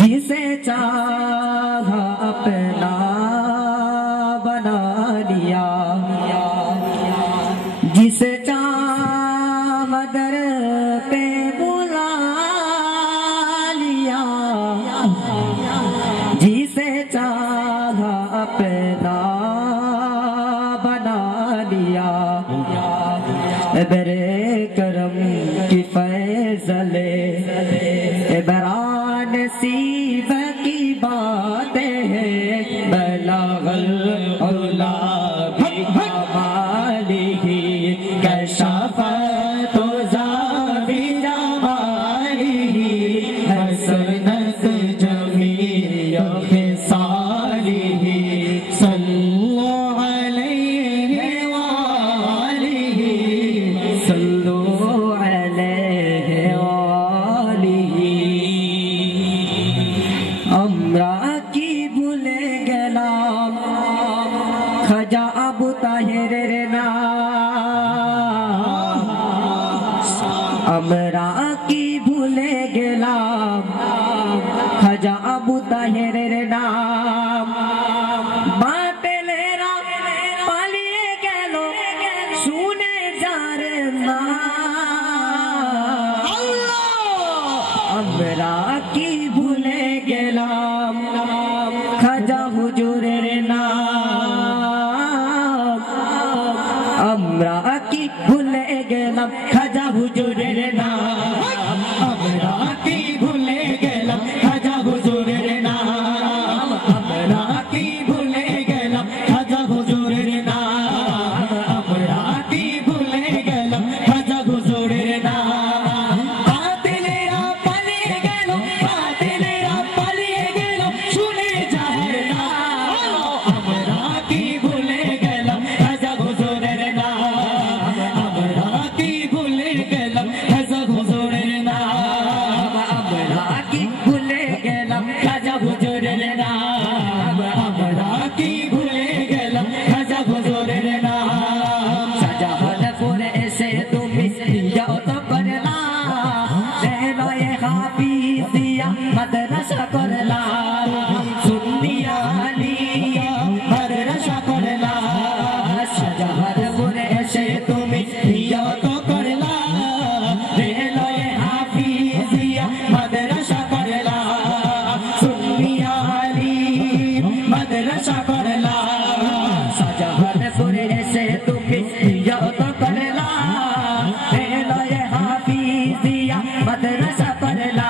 जिसे चाहा अपना बना लिया, जिसे चाहा दर पे बुला लिया, जिसे चाहा अपना बना लिया। बरे करम की फैसले बरान नसीब की बातें हैं, बलागल औला भी कमालिही कशफा तो ज़ाबी जमालिही हसनत जमीअ खिसालिही सल्लु अलैहि व आलिही सल्लु अलैहि व आलिही। अमरा की भूले गलाम खजा अबू ताहिर रे नाम, अमरा की भूले गलाम खजा अबू ताहिर रे नाम। बाटे लेरा पालिए गेलो सुने जार नाम, अमरा की भूले गलाम खजा हुजूर रे नाम, अमरा की भूले गलाम खजा हुजूर रे नाम, अमरा की भूले गलाम खजा हुजूर रे नाम, अमरा की भूले गलाम खजा हुजूर रे नाम, अमरा की भूले गलाम खजा हुजूर रे नाम। बातिलेरा पालिए गेलो, बातिलेरा पालिए गेलो सुने जाहर नाम, अमरा की भूले गलाम खजा हुजूर रे नाम, अमरा की भूले गलाम खजा हुजूर रे नाम, अमरा की भूले गलाम खजा हुजूर रे नाम, अमरा की भूले गलाम खजा हुजूर रे नाम। सजाहल पुर ऐसे तुम दिया तो करला, लेलो ये हाफिजिया मदरसा करला, सुन्निया अलिया मदरसा करला। सजाहल पुर ऐसे तुम दिया तो करला, लेलो ये हाफिजिया मदरसा करला, सुन्निया अली मदरसा करला। सजाहल पुर ऐसे तुम दिया तो करला, लेलो ये हाफिजिया मदरसा करला,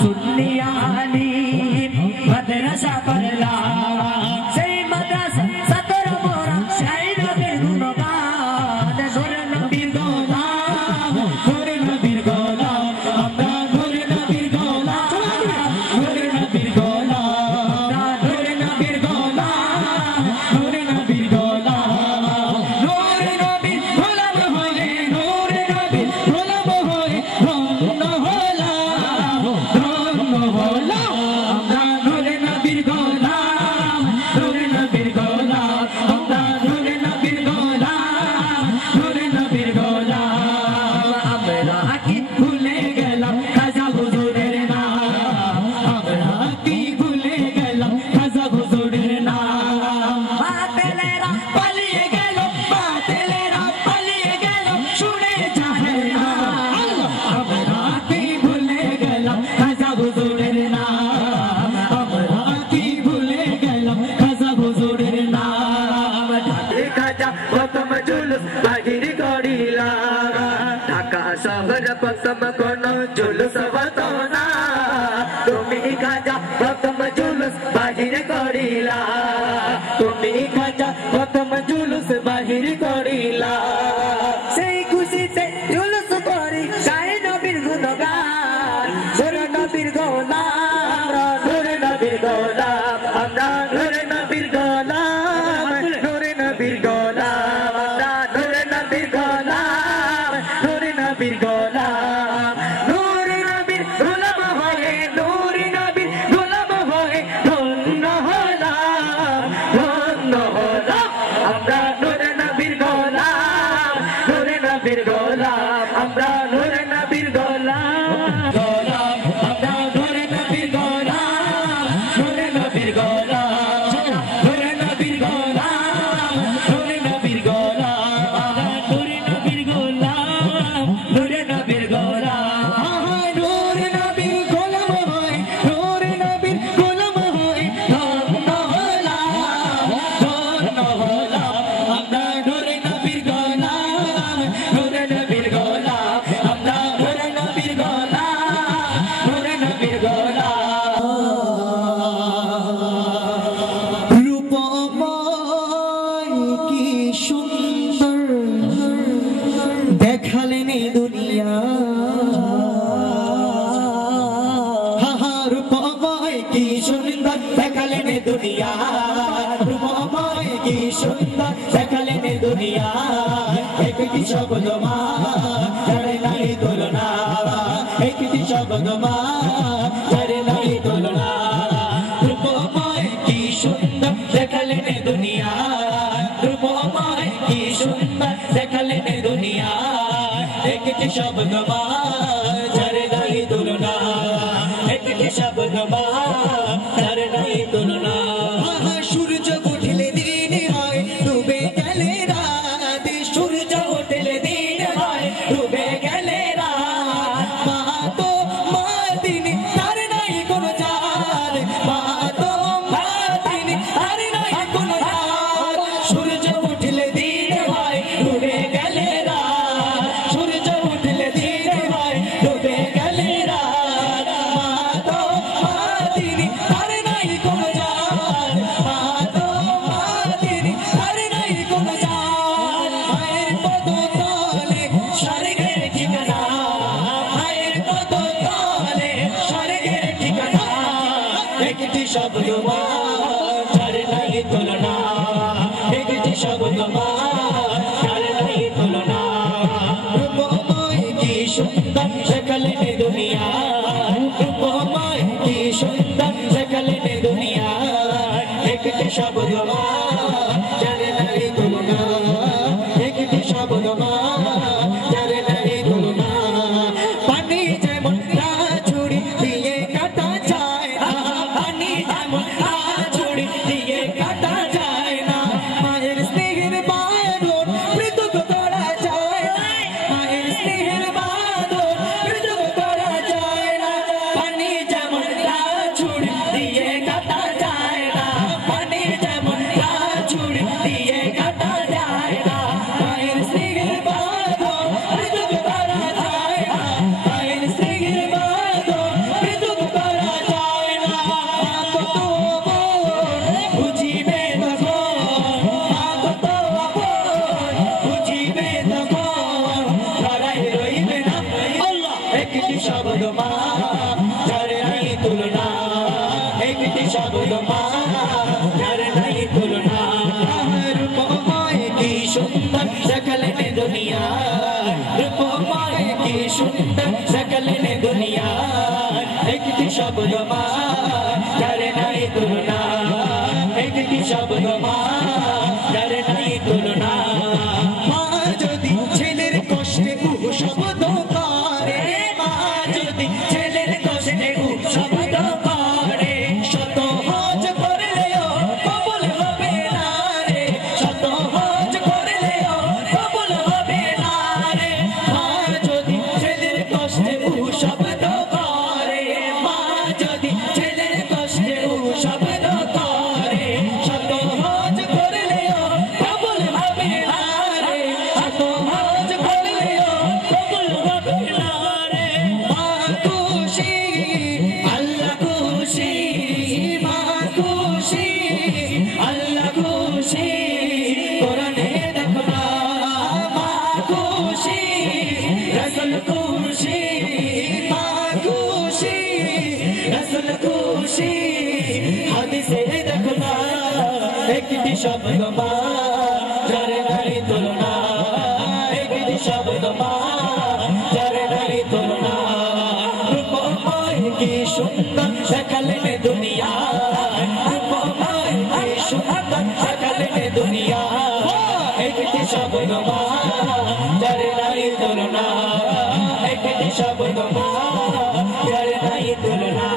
सुन्निया अली मदरसा करला। सैन জুলুস হতো না তুমি খাজা প্রথম জুলুস বাহির করিলা তুমি খাজা প্রথম জুলুস বাহির করিলা সেই খুশিতে জুলুস করি গায়ে নবীর গুণগান নূরে নবীর গোলাম নূরে নবীর গোলাম আমরা নূরে নবীর গোলাম নূরে নবীর গোলাম আমরা নূরে নবীর গোলাম নূরে নবীর গোলাম নূরে নবীর গোলাম হয়ে নূরে নবীর গোলাম হয়ে ধন্য হলাম আমরা নূরে নবীর গোলাম নূরে নবীর গোলাম আমরা নূরে নবীর গোলাম আমরা নূরে নবীর গোলাম নূরে নবীর গোলাম নূরে নবীর গোলাম নূরে নবীর গোলাম আমরা নূরে নবীর গোলাম নূরে নবীর গোলাম নূরে নবীর গোলাম হয় নূরে নবীর গোলাম হয় ধন্য হলাম আমরা নূরে নবীর গোলাম নূরে নবীর গোলাম আমরা নূরে নবীর গোলাম নূরে নবীর গোলাম রূপময় কি সুন্দর দেখালেন এই দুনিয়া রূপময় কি সুন্দর দেখালেন এই দুনিয়া রূপময় কি সুন্দর দেখালেন এই দুনিয়া একটি শব্দ মা যারে নাই তুলনা একটি শব্দ মা যারে নাই তুলনা রূপময় কি সুন্দর দেখালেন এই দুনিয়া রূপময় কি সুন্দর দেখালেন এই দুনিয়া একটি শব্দ মা যারে নাই তুলনা একটি শব্দ মা যারে নাই তুলনা সূর্য উঠলে দিন হয় ডুবে গেলে রাত সূর্য উঠলে দিন হয় ডুবে গেলে রাত মা তো মা তিনি তার নাই কোনো জাত মা তো মা তিনি তার নাই কোনো জাত সূর্য উঠলে দিন হয় ডুবে গেলে রাত সূর্য উঠলে দিন হয় ডুবে গেলে রাত মা তো মা তিনি তার নাই কোনো জাত মা তো মা তিনি তার নাই কোনো জাত মায়ের পদ তলে স্বর্গের ঠিকানা মায়ের পদ তলে স্বর্গের ঠিকানা একটি শব্দ মা যার নাই তুলনা একটি শব্দ মা যার নাই তুলনা রূপময় কি সুন্দর দেখালেন এই দুনিয়া রূপময় কি সুন্দর দেখালেন এই দুনিয়া একটি শব্দ মা যার নাই তুলনা একটি শব্দ মা যার নাই তুলনা পানি যেমন ছুরি দিয়ে কাটা যায় না পানি যেমন ছুরি দিয়ে কাটা যায় না মায়ের স্নেহের বাঁধন পৃথক করা যায় না মায়ের স্নেহের বাঁধন পৃথক করা যায় না পানি যেমন ছুরি দিয়ে কাটা যায় না পানি যেমন ছুরি দিয়ে কাটা যায় না মায়ের স্নেহের বাঁধন পৃথক করা যায় না মায়ের স্নেহের বাঁধন পৃথক করা যায় না কত বুঝিবে তখন বুঝিবে তখন লড়াই রইবে না আল্লাহ একটি শব্দ মা যার নাই তুলনা একটি শব্দ মা যার নাই তুলনা রূপময় কি সুন্দর দেখালেন দুনিয়া রূপময় কি সুন্দর দেখালেন দুনিয়া একটি শব্দ মা যার নাই তুলনা একটি শব্দ মা যার নাই তুলনা মা যদি ছেলের কষ্টে শব্দ করে মা যদি ছেলের কষ্টে শব্দ করে শত হজ করলেও কবুল হবে না রে শত হজ করলেও কবুল হবে না রে মা যদি ছেলের কষ্টে শব্দ করে মা যদি ছেলের কষ্টে শব্দ করে শত হজ একটি শব্দ মা যার নাই তুলনা একটি শব্দ মা যার নাই তুলনা রূপময় কি সুন্দর দেখালেন দুনিয়া রূপময় কি সুন্দর দেখালেন দুনিয়া একটি শব্দ মা যার নাই তুলনা একটি শব্দ মা যার নাই তুলনা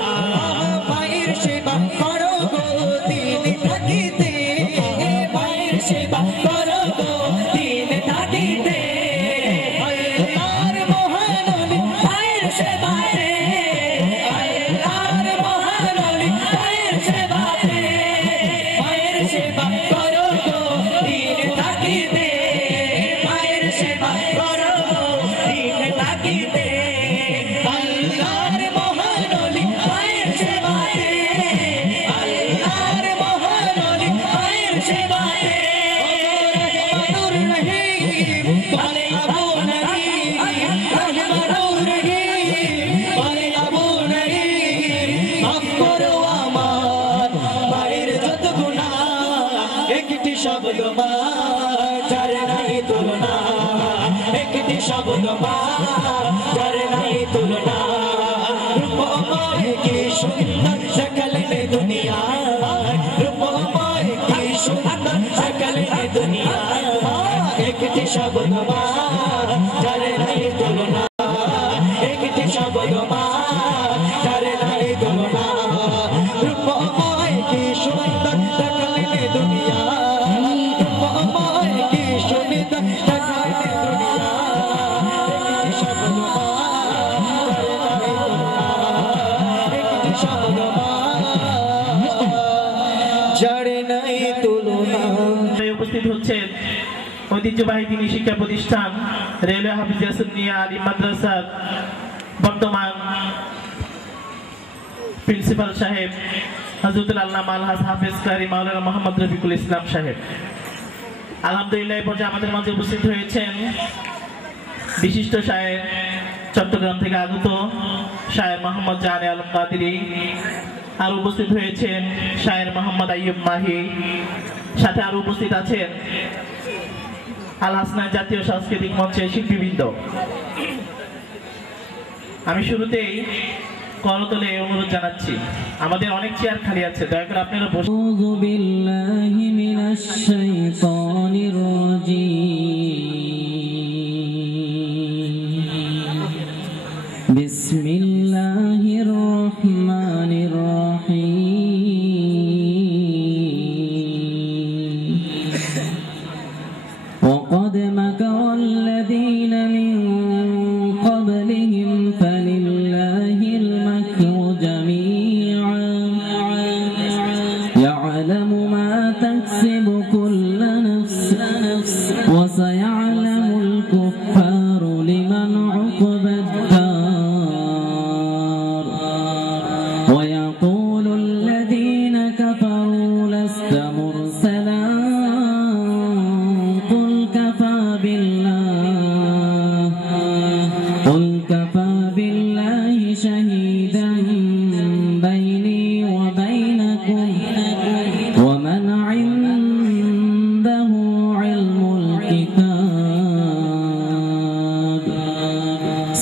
মায়ের সেবা করো গো দিন থাকিতে মায়ের সেবা করো গো দিন থাকিতে আর মহানবী মায়ের সেবাতে আর মহানবী মায়ের সেবাতে মায়ের সেবা করো গো দিন থাকিতে মায়ের সেবা করো গো দিন থাকিতে আল্লাহর মহানবী মায়ের সেবাতে আল্লাহর মহানবী মায়ের সেবাতে রহমানুর রহিম বলে আবু নবীম রহমানুর রহিম বলে আবু নবীম মাফ করো আমার মায়ের যত গুনাহ একটি শব্দ মা যার নাই তুলনা একটি শব্দ মা যার নাই তুলনা রূপময় কি সুন্দর দেখালেন দুনিয়া রূপময় কি সুন্দর দেখালেন দুনিয়া একটি শব্দ মা যার নাই তুলনা একটি শব্দ মা যার নাই তুলনা রূপময় কি সুন্দর দেখালেন দুনিয়া রূপময় কি সুন্দর দেখালেন দুনিয়া একটি শব্দ মা উপস্থিত হচ্ছেন ঐতিহ্যবাহী দিনী শিক্ষা প্রতিষ্ঠান রেলওয়ে হাফিজিয়া সুন্নিয়া আলিম মাদ্রাসার বর্তমান প্রিন্সিপাল সাহেব হযরতুল আল্লামা আলহাজ হাফেজ কারি মাওলানা মোহাম্মদ রফিকুল ইসলাম সাহেব। আলহামদুলিল্লাহ এই পর্যায়ে আমাদের মাঝে উপস্থিত হয়েছেন বিশিষ্ট শায়ের চট্টগ্রাম থেকে আগত শায়ের মোহাম্মদ জানে আলম কাদেরী, আর উপস্থিত হয়েছেন শায়ের মোহাম্মদ আইয়ুব মাহি, সাথে আরো উপস্থিত আছেন আল হাসনাইন জাতীয় সাংস্কৃতিক মঞ্চের শিল্পীবৃন্দ। আমি শুরুতেই করতলে অনুরোধ জানাচ্ছি, আমাদের অনেক চেয়ার খালি আছে, দয়া করে আপনারা বসুন। আউযু বিল্লাহি মিনাশ শাইতানির রাজীম বিসমিল্লাহির রহমানির রহিম وقد مكر الذين من قبلهم فلله المكر جميعا يعلم ما تكسب كل نفس وسيعلم الكفار لمن عقبى الدار ويقول الذين كفروا لست مرسلا قل كفى بالله شهيدا بيني وبينكم ومن عنده علم الكتاب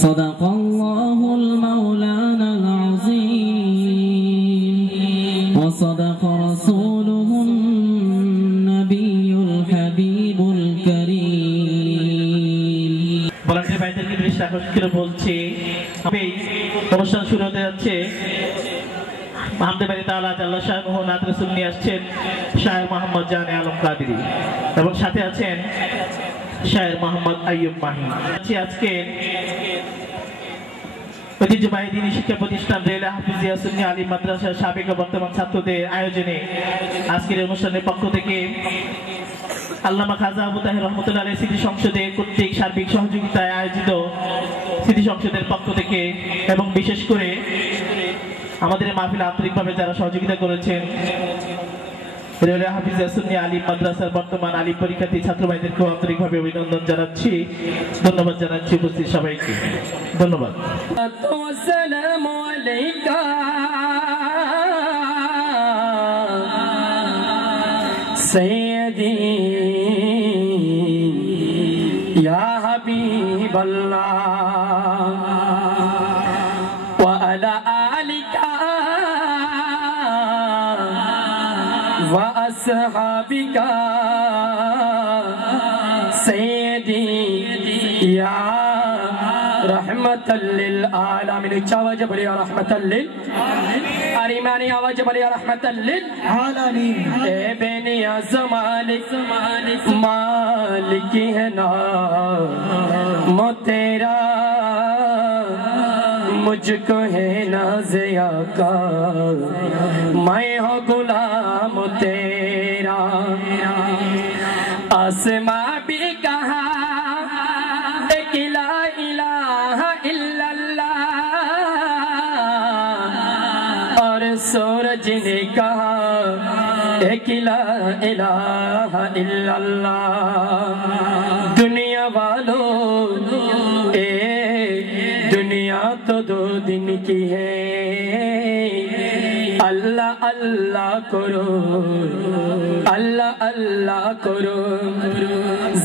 صدق الله المولانا العظيم وصدق رسوله النبي الحبيب الكريم। ভলান্টিয়ার ভাইদেরকে দৃষ্টি আকর্ষণ করে বলছি, অনুষ্ঠান শুরু হতে যাচ্ছে। মাহমুদ বাড়ি তাআলা আল্লাহ শাহ নাত রাসূল নিয়ে আসছেন শায়ের মোহাম্মদ জানে আলম কাদেরী এবং সাথে আছেন শায়ের মোহাম্মদ আইয়ুব মাহি। আজকে ঐতিহ্যবাহী দিনী শিক্ষা প্রতিষ্ঠান রেলওয়ে হাফিজিয়া সুন্নিয়া আলিম মাদ্রাসার সাবেক ও বর্তমান ছাত্রদের আয়োজনে আজকের অনুষ্ঠানের পক্ষ থেকে আল্লামা খাজা আবু তাহের রহমতুল্লাহ আলাইহি স্মৃতি সংসদে কর্তৃক সার্বিক সহযোগিতায় আয়োজিত স্মৃতি সংসদের পক্ষ থেকে এবং বিশেষ করে আমাদের মাহফিলে আন্তরিকভাবে যারা সহযোগিতা করেছেন রেলওয়ে হাফিজিয়া সুন্নিয়া আলিম মাদ্রাসার বর্তমান আলিম পরীক্ষার্থী ছাত্র ভাইদেরকেও আন্তরিকভাবে অভিনন্দন জানাচ্ছি, ধন্যবাদ জানাচ্ছি উপস্থিত সবাইকে। ধন্যবাদ। আসসালামু আলাইকুম सैयदी या हबीब अल्लाह व अला आलिका व अस्हाबिका सैयदी या रहमतल लिल आलमीन। उच्च आवाज़ बोलिए रहमतल लिल और ईमानी आवाज़ बोलिए रहमतल लिल आलमीन। ए बेनियाज़ मालिक मालिक है ना मो तेरा, मुझको है नाज़े आका, मैं हो गुलाम तेरा। आसमां भी कहा एक ला इलाहा इल्लल्लाह, और सूरज ने कहा एक ला इलाहा इल्लल्लाह। दुनिया वालों दुनिया तो दो दिन की है, अल्लाह अल्लाह करो, अल्लाह अल्लाह करो।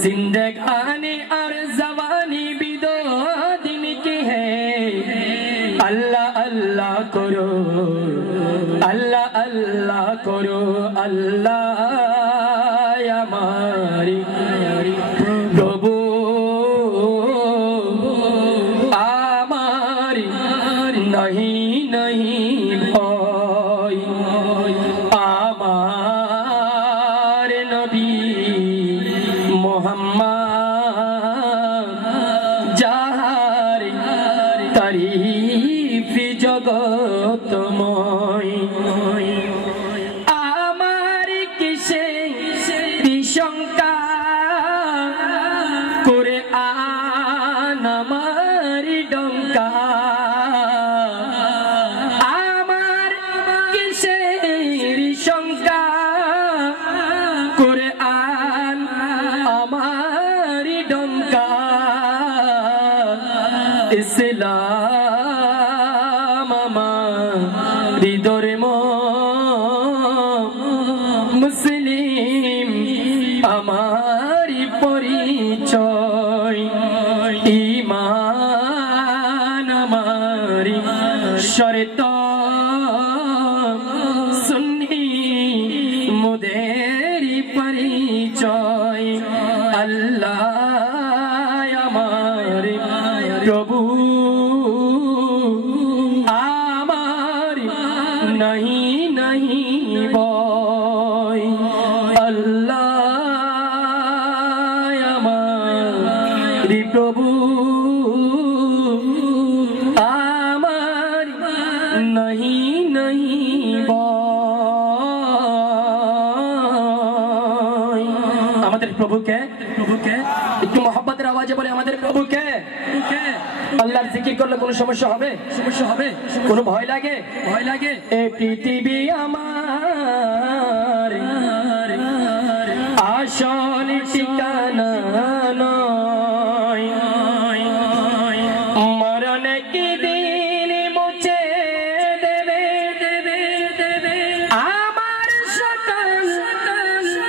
जिंदगानी और जवानी भी दो दिन की है, अल्लाह अल्लाह करो, अल्लाह अल्लाह करो। अल्लाह हमारी प्रभु हमारी नहीं नहीं भाई, हमारे नबी मोहम्मद जारी तारीफ जगतमय। हमारी किसे शंका कुरआन हमारी डंका, আমার কিসের শঙ্কা কুরআন আমারি ডঙ্কা। ইসলাম আমারি ধর্ম, মুসলিম আমারি পরিচয়, ঈমান আমারি শর্ত, সুন্নি মুদেরি পরিচয়। আল্লাহ আমার প্রভু আমার नहीं नहीं বয়। আল্লাহ আমার প্রভু नहीं नहीं বয়। আমাদের প্রভুকে একটু মহব্বতের আওয়াজে বলে আমাদের প্রভুকে। আল্লাহর জিকির করলে কোনো সমস্যা হবে? কোনো ভয় লাগে? এই পৃথিবী আমার আসল ঠিকানা নয়, মরণে কি দিন মুছে দেবে আমার সকল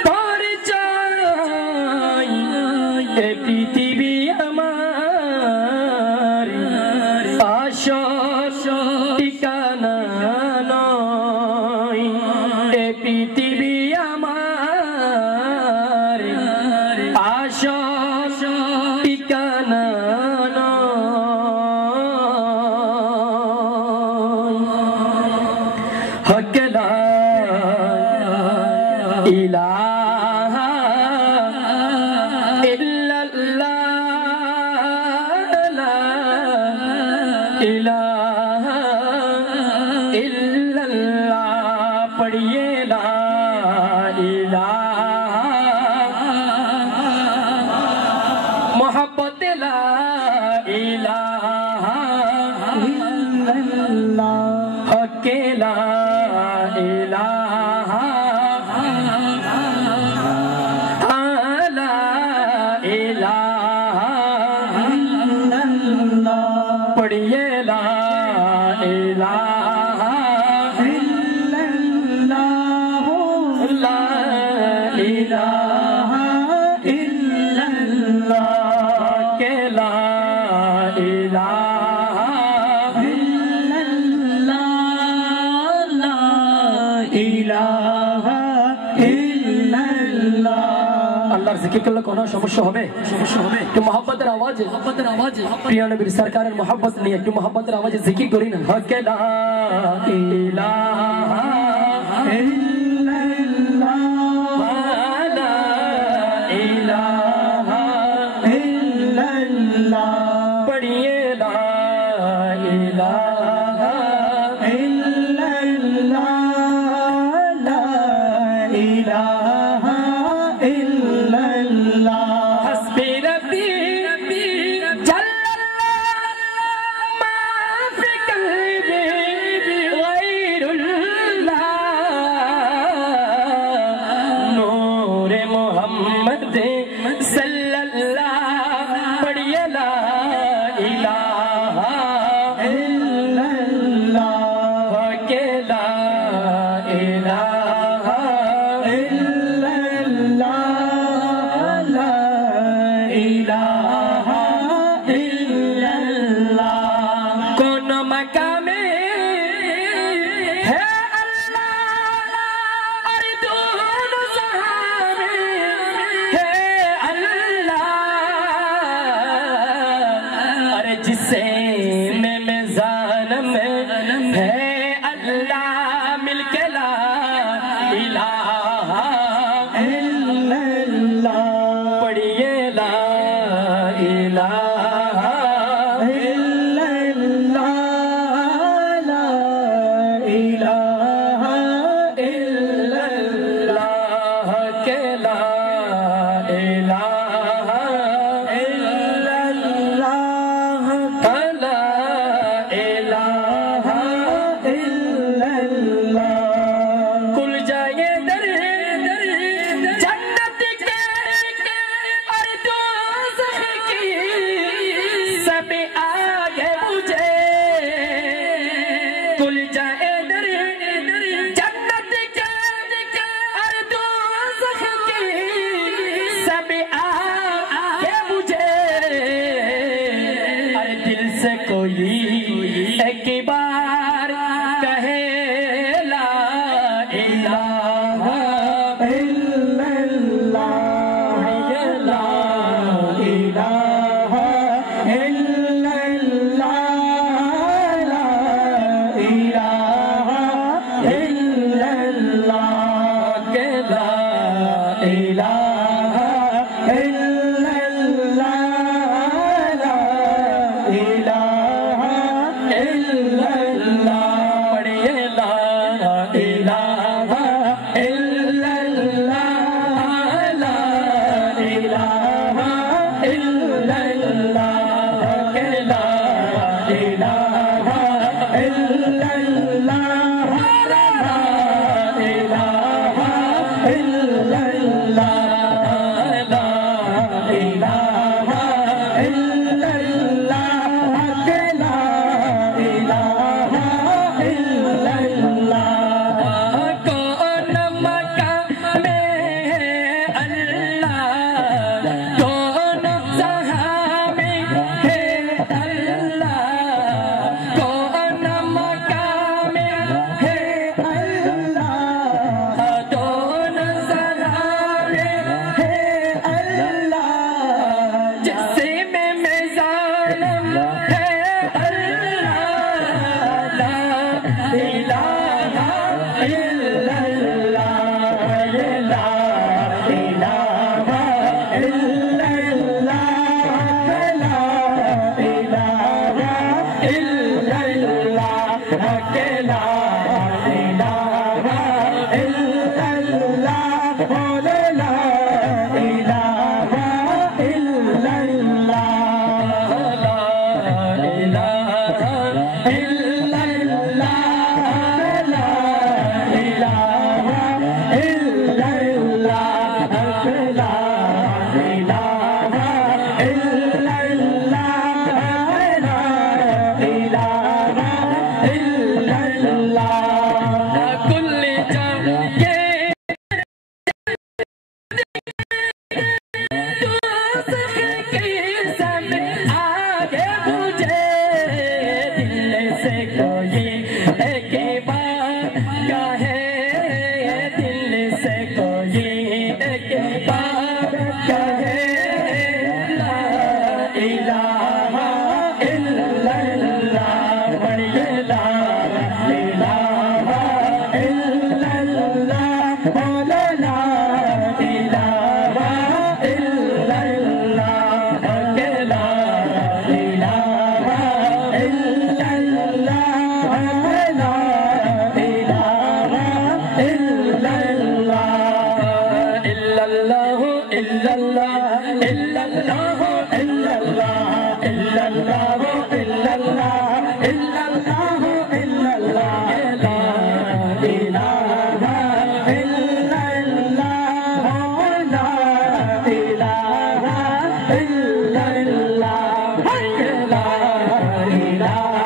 পরিচয়। এই পৃথিবী আমার আসল ঠিকানা নয়, এই পৃথিবী আমার আসল ঠিকানা নয়। হক লা ইলাহা ইল্লাল্লাহ, লা ইলাহা ইল্লাল্লাহ। পড়িয়ে লা ইলাহা, মোহব্বত লা ইলাহা ইল্লাল্লাহ, হক লা ইলাহা লা ইলাহা ইল্লাল্লাহ। পড়িয়ে লা ইলাহা ইল্লাল্লাহ, লা इलाहा इल्लल्लाह के ला इलाहा इल्लल्लाह ला इलाहा इल्लल्लाह আল্লাহর জিকির করলে কোনো সমস্যা হবে একটু মহব্বতের আওয়াজে প্রিয় নবীর সরকারের মহব্বত নিয়ে একটু মহব্বতের আওয়াজে জিকির করি না হক লা ইলাহা ইল্লাল্লাহ লা ইলাহা ইল্লাল্লাহ পড়িয়ে লা ইলাহা ইল্লাল্লাহ লা ইলাহা ইল্লাল্লাহ হাসবি রব্বি জাল্লাল্লাহ মা ফি কলবি গায়রুল্লাহ নূরে মুহাম্মদ সাল্লাল্লাহ পড়িয়ে লা ইলাহা ইল্লাল্লাহ কে লা ইলাহা ইল্লাল্লাহ লা ইলাহা ইল্লাল্লাহ কোন মাকামে হে আল্লাহ আর দুন সাহাবে হে আল্লাহ अरे जिसे में जानम है अल्लाह मिलके ला इलाहा इल्लल्लाह पढ़िए ला इलाहा इल्लल्लाह ला इलाहा इल्लल्लाह के ला इलाहा इल्लल्लाह ला इलाहा इल्लल्लाह कुल जाए दर जन्नत के और दोज़ख की सब आगे मुझे कुल जाए दर जन्नत के और दोज़ख की सब आगे मुझे अरे दिल से कोई एक बार कहे ला इलाहा इल्लल्लाह ला इलाहा इल्लल्लाह ला इलाहा इल्लल्लाह के ला इलाहा इल्लल्लाह ला इलाहा इल्लल्लाह पढ़िए ला इलाहा इल्लल्लाह ला इलाहा इल्लल्लाह के ला इलाहा इल्लल्लाह ला इलाहा इल्लल्लाह ইল্লাল্লাহ ইল্লাল্লাহ ইল্লাল্লাহ ইল্লাল্লাহ ইল্লাল্লাহ ইল্লাল্লাহ ইল্লাল্লাহ ইল্লাল্লাহ লা ইলাহা ইল্লাল্লাহ লা ইলাহা ইল্লাল্লাহ লা ইলাহা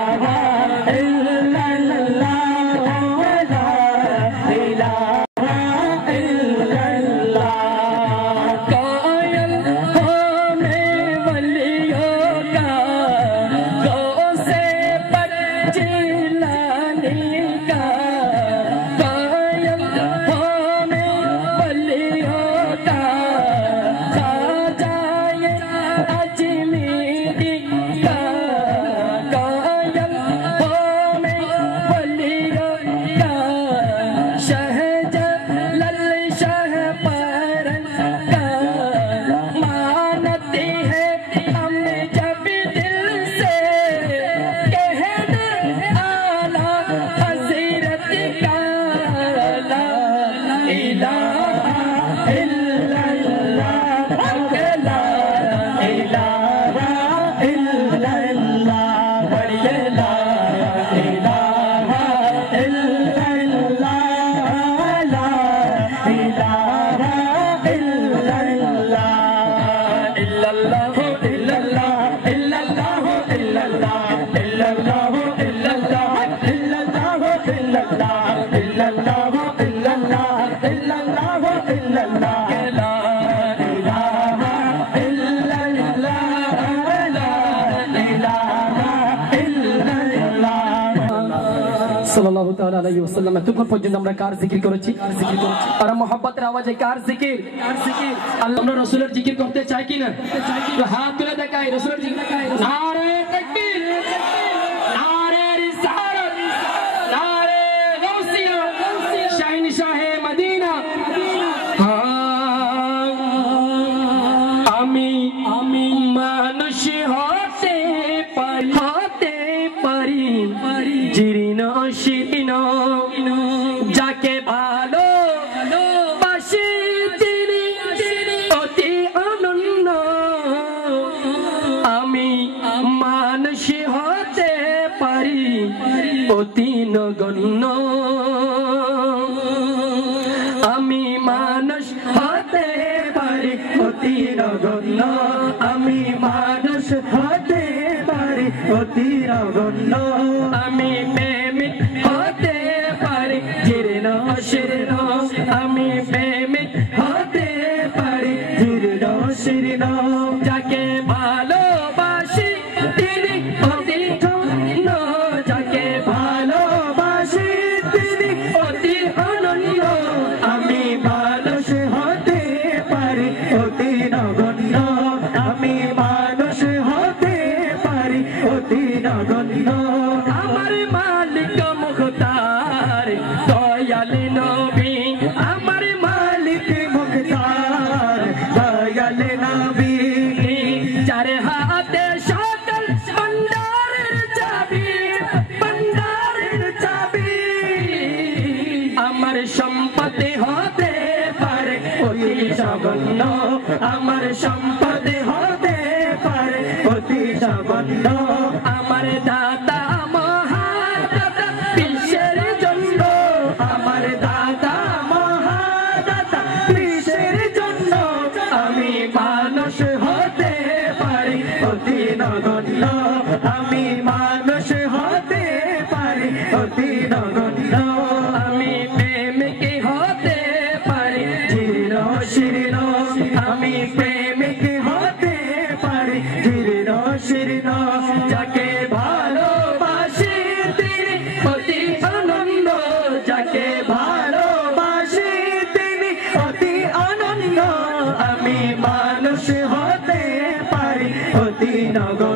সাল্লাল্লাহু তাআলা আলাইহি ওয়াসাল্লাম। এতক্ষণ পর্যন্ত আমরা কার জিকির করেছি? আর মুহাব্বতের আওয়াজে কার জিকির? আল্লাহ আমরা রাসূলের জিকির করতে চাই কিনা? হাত তুলে দেখাই রাসূলের জিকির। নারে তাকবীর, নারে রিসালাত, নারে গাউসিয়া, শাহিন শাহে মদিনা। আমি মানুষ হতে পারি জীর্ণ শীর্ণ, যাকে ভালো বাসি তিনি অতি অনন্য। আমি মানুষ হতে পারি অতি নগণ্য, আমি মানুষ হতে পারি অতি নগণ্য, আমি মানুষ হতে পারি অতি নগণ্য, আমি প্রেমিক হতে পারি জীর্ণ শীর্ণ, আমি প্রেমিক হতে পারি জীর্ণ শীর্ণ, যাকে ভালোবাসি তিনি অতি অনন্য, যাকে ভালোবাসি তিনি অতি অনন্য, আমি মানুষ হতে পারি অতি নগণ্য, আমি মানুষ হতে পারি অতি নগণ্য। আমার মালিক মুখতার দয়াল নবী, আমার মালিক মুখতার দয়াল নবী, চার হাতে সকল ভান্ডারের চাবি, ভান্ডারের চাবি, আমার সম্পত্তি হতে পারে অতি নগণ্য, আমার সম্পত্তি হতে পারে অতি নগণ্য, আমার দাতা মহাদাতা বিশ্বের জন্য, আমার দাতা মহাদাতা বিশ্বের জন্য, আমি মানুষ হতে পারি অতি নগণ্য, আমি মানুষ হতে পারি অতি নগণ্য, আমি প্রেমিক হতে পারি জীর্ণ শীর্ণ, আমি প্রেমিক হতে পারি জীর্ণ শীর্ণ, যাকে ভালোবাসি তিনি অতি আনন্দ, যাকে ভালোবাসি তিনি অতি আনন্দ, আমি মানুষ হতে পারি অতি নগণ্য।